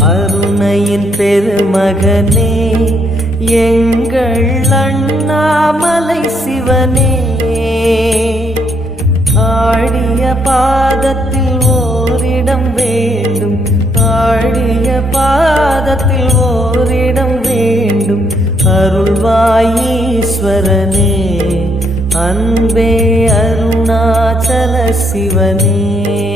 அருணையின் பெருமகனே எங்கள் அண்ணாமலை சிவனே, ஆடிய பாதத்தில் ஓரிடம் வேண்டும், ஆடிய பாதத்தில் ஓரிடம் வேண்டும். அருள்வாயீஸ்வரனே, அன்பே அருணாச்சல சிவனே.